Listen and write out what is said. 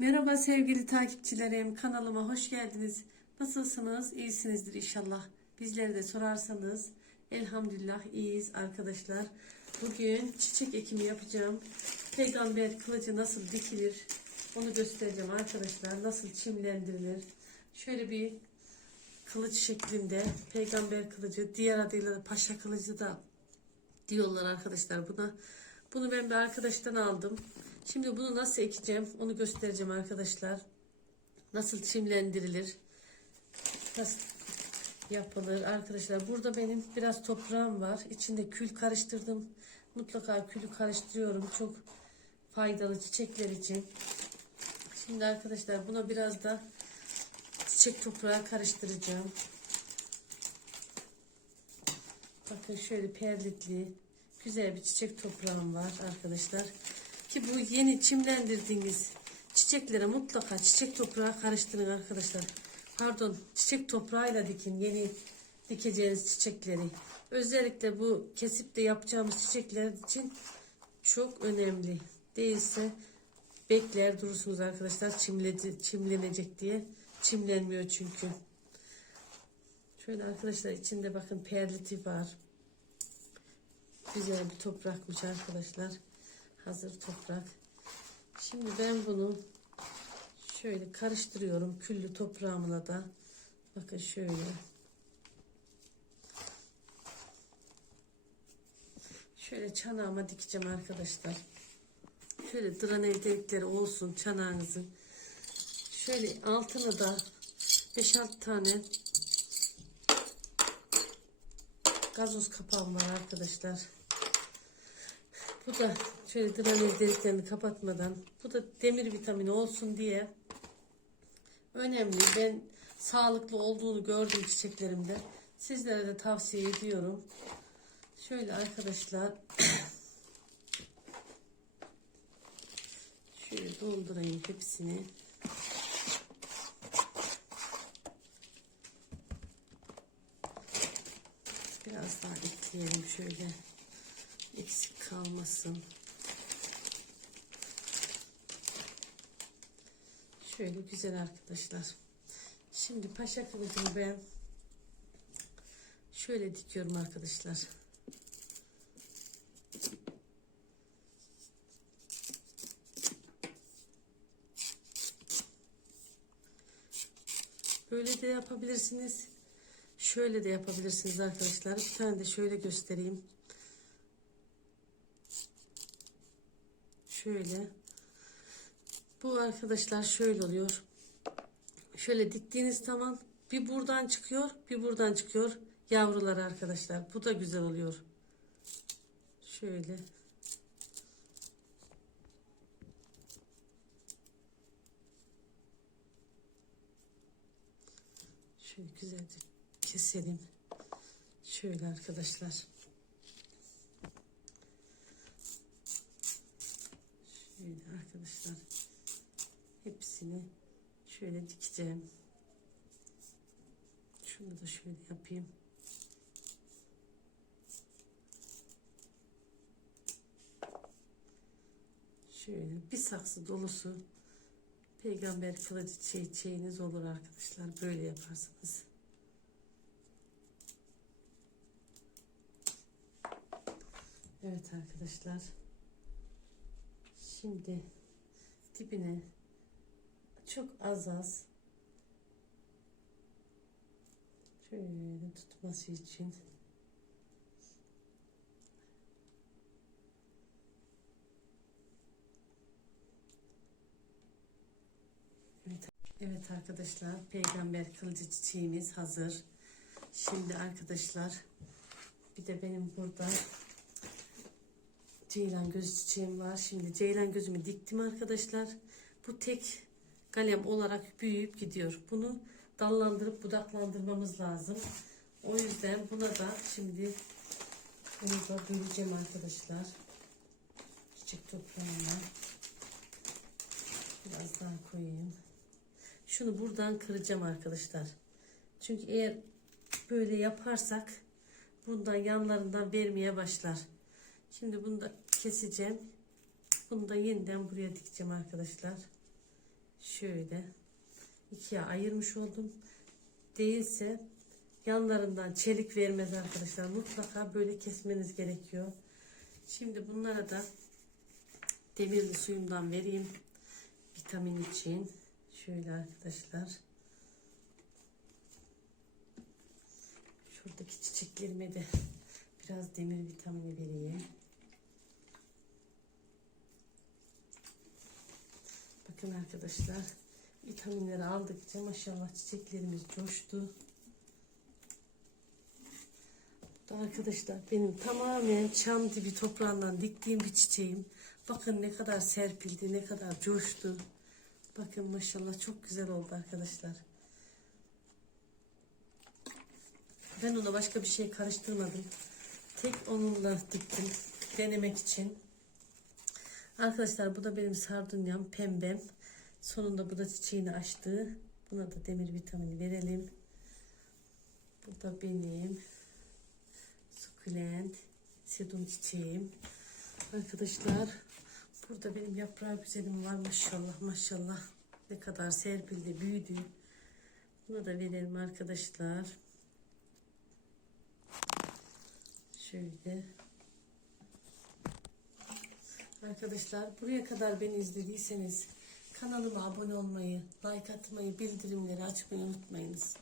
Merhaba sevgili takipçilerim. Kanalıma hoş geldiniz. Nasılsınız? İyisinizdir inşallah. Bizleri de sorarsanız elhamdülillah iyiyiz arkadaşlar. Bugün çiçek ekimi yapacağım. Peygamber kılıcı nasıl dikilir onu göstereceğim arkadaşlar. Nasıl çimlendirilir. Şöyle bir kılıç şeklinde peygamber kılıcı diğer adıyla paşa kılıcı da diyorlar arkadaşlar buna. Bunu ben bir arkadaştan aldım. Şimdi bunu nasıl ekeceğim onu göstereceğim arkadaşlar. Nasıl çimlendirilir. Nasıl yapılır arkadaşlar. Burada benim biraz toprağım var. İçinde kül karıştırdım. Mutlaka külü karıştırıyorum. Çok faydalı çiçekler için. Şimdi arkadaşlar buna biraz da çiçek toprağı karıştıracağım. Bakın şöyle perlitli güzel bir çiçek toprağım var arkadaşlar. Ki bu yeni çimlendirdiğiniz çiçeklere mutlaka çiçek toprağı karıştırın arkadaşlar. Pardon çiçek toprağıyla dikin yeni dikeceğiniz çiçekleri. Özellikle bu kesip de yapacağımız çiçekler için çok önemli. Değilse bekler durursunuz arkadaşlar çimledi, çimlenecek diye. Çimlenmiyor çünkü. Şöyle arkadaşlar içinde bakın perliti var. Güzel bir toprakmış arkadaşlar. Hazır toprak. Şimdi ben bunu şöyle karıştırıyorum küllü toprağımla da. Bakın şöyle. Şöyle çanağıma dikeceğim arkadaşlar. Şöyle dranel delikleri olsun çanağınızın. Şöyle altına da 5-6 tane gazoz kapağım var arkadaşlar. Bu da şöyle dranel deliklerini kapatmadan bu da demir vitamini olsun diye önemli. Ben sağlıklı olduğunu gördüm çiçeklerimde. Sizlere de tavsiye ediyorum. Şöyle arkadaşlar şöyle doldurayım hepsini. Biraz daha ekleyelim şöyle. Eksik kalmasın. Şöyle güzel arkadaşlar. Şimdi paşa kılıcımı ben şöyle dikiyorum arkadaşlar. Böyle de yapabilirsiniz. Şöyle de yapabilirsiniz arkadaşlar. Bir tane de şöyle göstereyim. Şöyle. Bu arkadaşlar şöyle oluyor. Şöyle diktiğiniz zaman bir buradan çıkıyor, bir buradan çıkıyor. Yavrular arkadaşlar. Bu da güzel oluyor. Şöyle. Şöyle güzelce keselim. Şöyle arkadaşlar. Şöyle arkadaşlar. Hepsini şöyle dikeceğim. Şunu da şöyle yapayım. Şöyle bir saksı dolusu peygamber kılıcı çiçeğiniz olur arkadaşlar. Böyle yaparsınız. Evet arkadaşlar. Şimdi dibine çok az az şöyle tutması için Evet, arkadaşlar peygamber kılıcı çiçeğimiz hazır. Şimdi arkadaşlar bir de benim burada ceylan göz çiçeğim var. Şimdi ceylan gözümü diktim arkadaşlar. Bu tek kalem olarak büyüyüp gidiyor. Bunu dallandırıp budaklandırmamız lazım. O yüzden buna da şimdi bunu da böleceğim arkadaşlar. Çiçek toprağına biraz daha koyayım. Şunu buradan kıracağım arkadaşlar. Çünkü eğer böyle yaparsak bundan yanlarından vermeye başlar. Şimdi bunu da keseceğim. Bunu da yeniden buraya dikeceğim arkadaşlar. şöyle ikiye ayırmış oldum. Değilse yanlarından çelik vermez arkadaşlar. Mutlaka böyle kesmeniz gerekiyor. Şimdi bunlara da demirli suyumdan vereyim. Vitamin için. Şöyle arkadaşlar. Şuradaki çiçeklerime de biraz demir vitamini vereyim. Bakın arkadaşlar vitaminleri aldıkça maşallah çiçeklerimiz coştu. Da arkadaşlar benim tamamen çam dibi toprağından diktiğim bir çiçeğim. Bakın ne kadar serpildi, ne kadar coştu. Bakın maşallah çok güzel oldu arkadaşlar. Ben ona başka bir şey karıştırmadım. Tek onunla diktim denemek için. Arkadaşlar bu da benim sardunyam pembem. Sonunda bu da çiçeğini açtı. Buna da demir vitamini verelim. Bu da benim sukulent sedum çiçeğim. Arkadaşlar burada benim yaprağı güzelim var maşallah maşallah. Ne kadar serpildi büyüdü. Buna da verelim arkadaşlar. Şöyle. Arkadaşlar buraya kadar beni izlediyseniz kanalıma abone olmayı, like atmayı, bildirimleri açmayı unutmayınız.